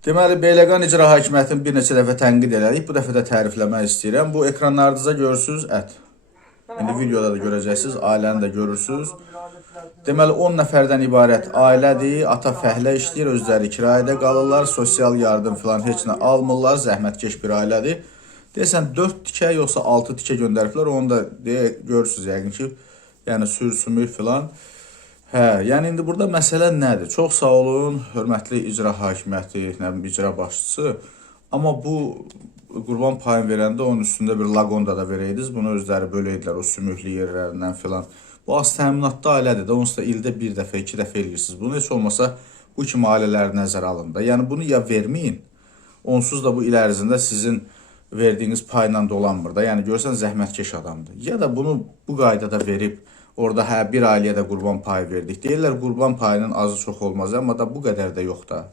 Deməli, Beyləqan İcra Hakimiyyətini bir neçə dəfə tənqid elədik. Bu dəfə də tərifləmək istəyirəm. Bu ekranlarınızda görürsünüz ət. İndi videoda da görəcəksiniz, ailəni də görürsünüz. Deməli, 10 nəfərdən ibarət ailədir. Ata fəhlə işləyir, özləri kirayədə qalırlar. Sosial yardım filan heç nə almırlar. Zəhmətkeş bir ailədir. Deyəsən 4 tikə yoxsa 6 tikə göndəriblər. Onu da görürsünüz yəqin ki, yəni sür-sümür filan. Hə, yəni indi burada məsələ nədir? Çox sağ olun, hörmətli icra hakimiyyəti, icra başçısı. Amma bu qurban payını verəndə onun üstündə bir laqonda da verəydiniz. Bunu özləri böləydilər o sümüklü yerlərindən filan. Bu az təminatlı ailədir də, onsuz da ildə bir dəfə, iki dəfə eləyirsiniz. Bunu heç olmasa bu kimi ailələri nəzərə alın da. Yəni bunu ya verməyin, onsuz da bu il ərzində sizin verdiyiniz payla dolanmır da. Yəni görsən zəhmətkeş adamdır. Ya da bunu bu qaydada verib, orada hə bir ailəyə də qurban payı verdik. Deyirlər qurban payının azı çox olmaz, amma da bu qədər də yox da.